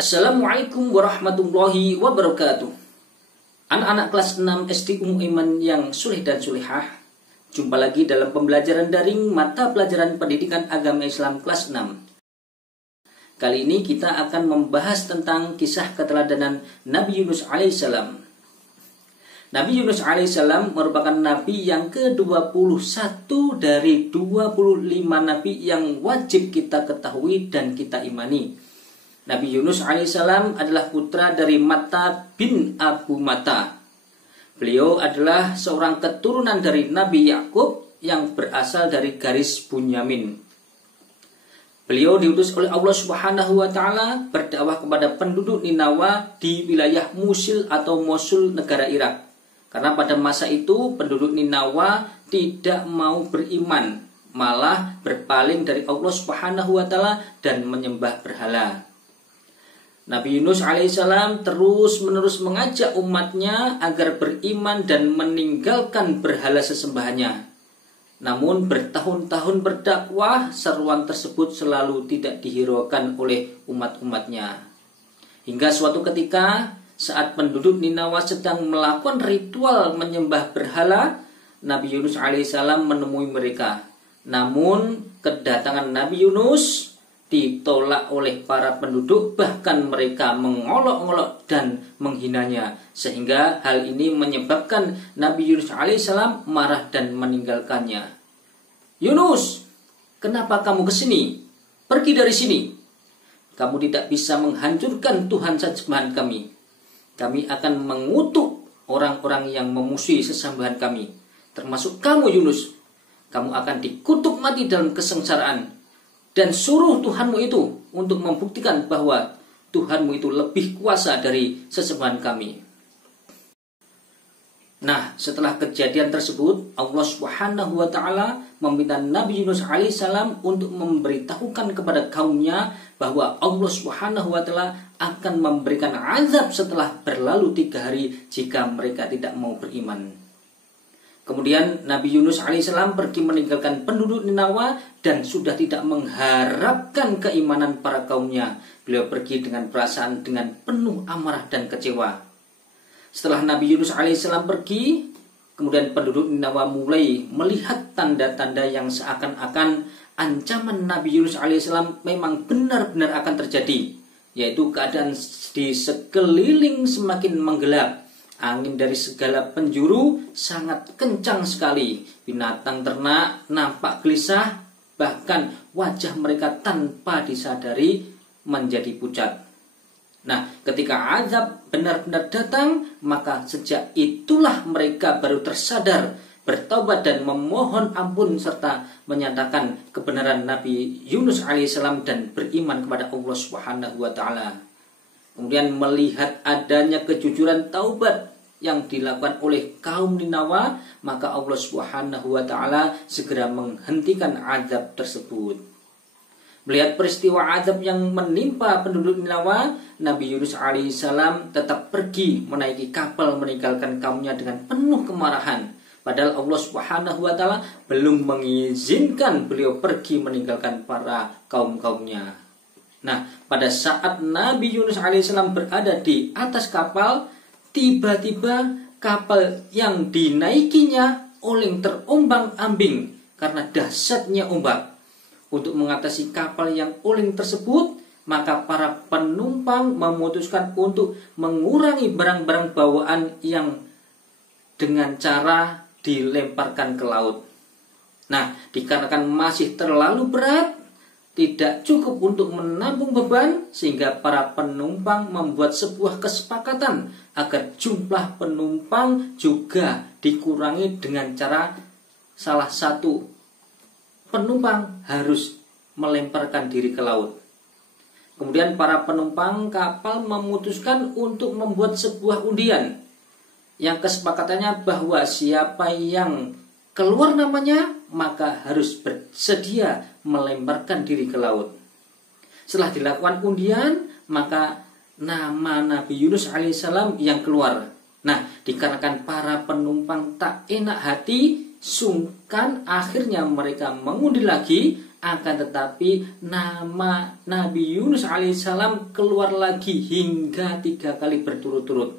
Assalamualaikum warahmatullahi wabarakatuh. Anak-anak kelas 6 SD Ummu Aiman yang suleh dan sulehah, jumpa lagi dalam pembelajaran daring mata pelajaran pendidikan agama Islam kelas 6. Kali ini kita akan membahas tentang kisah keteladanan Nabi Yunus alaihissalam. Nabi Yunus alaihissalam merupakan nabi yang ke-21 dari 25 nabi yang wajib kita ketahui dan kita imani. Nabi Yunus alaihissalam adalah putra dari Matta bin Abu Matta. Beliau adalah seorang keturunan dari Nabi Yakub yang berasal dari garis Bunyamin. Beliau diutus oleh Allah Subhanahu wa taala berdakwah kepada penduduk Ninawa di wilayah Musil atau Mosul, negara Irak. Karena pada masa itu penduduk Ninawa tidak mau beriman, malah berpaling dari Allah Subhanahu wa taala dan menyembah berhala. Nabi Yunus alaihissalam terus-menerus mengajak umatnya agar beriman dan meninggalkan berhala sesembahannya. Namun bertahun-tahun berdakwah, seruan tersebut selalu tidak dihiraukan oleh umat-umatnya. Hingga suatu ketika, saat penduduk Ninawa sedang melakukan ritual menyembah berhala, Nabi Yunus alaihissalam menemui mereka. Namun kedatangan Nabi Yunus ditolak oleh para penduduk, bahkan mereka mengolok-olok dan menghinanya, sehingga hal ini menyebabkan Nabi Yunus alaihissalam marah dan meninggalkannya. Yunus, kenapa kamu kesini? Pergi dari sini. Kamu tidak bisa menghancurkan Tuhan sesembahan kami. Kami akan mengutuk orang-orang yang memusuhi sesembahan kami, termasuk kamu Yunus. Kamu akan dikutuk mati dalam kesengsaraan. Dan suruh Tuhanmu itu untuk membuktikan bahwa Tuhanmu itu lebih kuasa dari sesembahan kami. Nah, setelah kejadian tersebut, Allah Subhanahu wa taala meminta Nabi Yunus alaihissalam untuk memberitahukan kepada kaumnya bahwa Allah Subhanahu wa taala akan memberikan azab setelah berlalu 3 hari jika mereka tidak mau beriman. Kemudian Nabi Yunus alaihissalam pergi meninggalkan penduduk Ninawa dan sudah tidak mengharapkan keimanan para kaumnya. Beliau pergi dengan perasaan dengan penuh amarah dan kecewa. Setelah Nabi Yunus alaihissalam pergi, kemudian penduduk Ninawa mulai melihat tanda-tanda yang seakan-akan ancaman Nabi Yunus alaihissalam memang benar-benar akan terjadi, yaitu keadaan di sekeliling semakin menggelap. Angin dari segala penjuru sangat kencang sekali. Binatang ternak nampak gelisah, bahkan wajah mereka tanpa disadari menjadi pucat. Nah, ketika azab benar-benar datang, maka sejak itulah mereka baru tersadar, bertaubat dan memohon ampun serta menyatakan kebenaran Nabi Yunus alaihissalam dan beriman kepada Allah Subhanahu wa taala. Kemudian melihat adanya kejujuran taubat yang dilakukan oleh kaum Ninawa, maka Allah Subhanahu wa taala segera menghentikan azab tersebut. Melihat peristiwa azab yang menimpa penduduk Ninawa, Nabi Yunus alaihissalam tetap pergi menaiki kapal meninggalkan kaumnya dengan penuh kemarahan. Padahal Allah Subhanahu wa taala belum mengizinkan beliau pergi meninggalkan para kaum-kaumnya. Nah, pada saat Nabi Yunus alaihissalam berada di atas kapal, tiba-tiba kapal yang dinaikinya oleng terombang-ambing karena dahsyatnya ombak. Untuk mengatasi kapal yang oleng tersebut, maka para penumpang memutuskan untuk mengurangi barang-barang bawaan yang dengan cara dilemparkan ke laut. Nah, dikarenakan masih terlalu berat, tidak cukup untuk menampung beban, sehingga para penumpang membuat sebuah kesepakatan agar jumlah penumpang juga dikurangi dengan cara salah satu penumpang harus melemparkan diri ke laut. Kemudian para penumpang kapal memutuskan untuk membuat sebuah undian yang kesepakatannya bahwa siapa yang keluar namanya maka harus bersedia melemparkan diri ke laut. Setelah dilakukan undian, maka nama Nabi Yunus alaihissalam yang keluar. Nah, dikarenakan para penumpang tak enak hati, sungkan, akhirnya mereka mengundi lagi akan tetapi nama Nabi Yunus alaihissalam keluar lagi hingga 3 kali berturut-turut.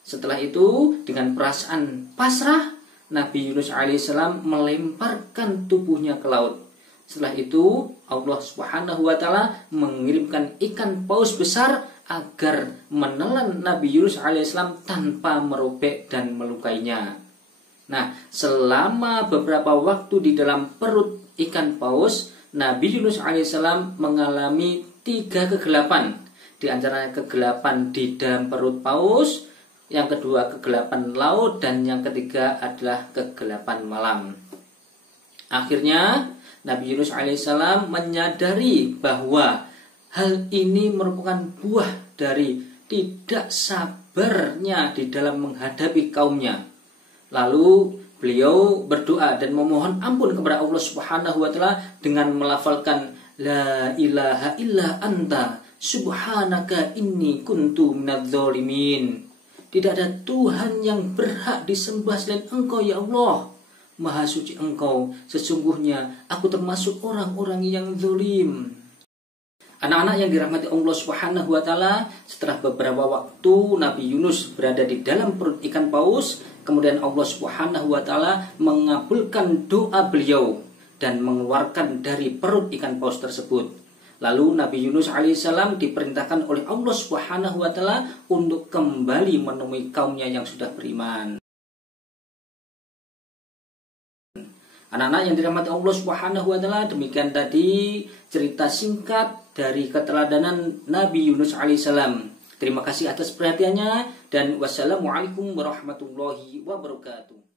Setelah itu dengan perasaan pasrah, Nabi Yunus alaihissalam melemparkan tubuhnya ke laut. Setelah itu Allah Subhanahu wa taala mengirimkan ikan paus besar agar menelan Nabi Yunus alaihissalam tanpa merobek dan melukainya. Nah, selama beberapa waktu di dalam perut ikan paus, Nabi Yunus alaihissalam mengalami 3 kegelapan. Di antaranya kegelapan di dalam perut paus, yang kedua kegelapan laut, dan yang ketiga adalah kegelapan malam. Akhirnya Nabi Yunus alaihissalam menyadari bahwa hal ini merupakan buah dari tidak sabarnya di dalam menghadapi kaumnya. Lalu beliau berdoa dan memohon ampun kepada Allah Subhanahu wa taala dengan melafalkan la ilaha illa anta subhanaka inni kuntu minadz-dzalimin. Tidak ada Tuhan yang berhak disembah selain Engkau ya Allah. Maha suci Engkau, sesungguhnya aku termasuk orang-orang yang zalim. Anak-anak yang dirahmati Allah Subhanahu wa taala, setelah beberapa waktu Nabi Yunus berada di dalam perut ikan paus, kemudian Allah Subhanahu wa taala mengabulkan doa beliau dan mengeluarkan dari perut ikan paus tersebut. Lalu Nabi Yunus alaihissalam diperintahkan oleh Allah Subhanahu wa taala untuk kembali menemui kaumnya yang sudah beriman. Anak-anak yang dirahmati Allah Subhanahu wa taala, demikian tadi cerita singkat dari keteladanan Nabi Yunus alaihissalam. Terima kasih atas perhatiannya dan wassalamualaikum warahmatullahi wabarakatuh.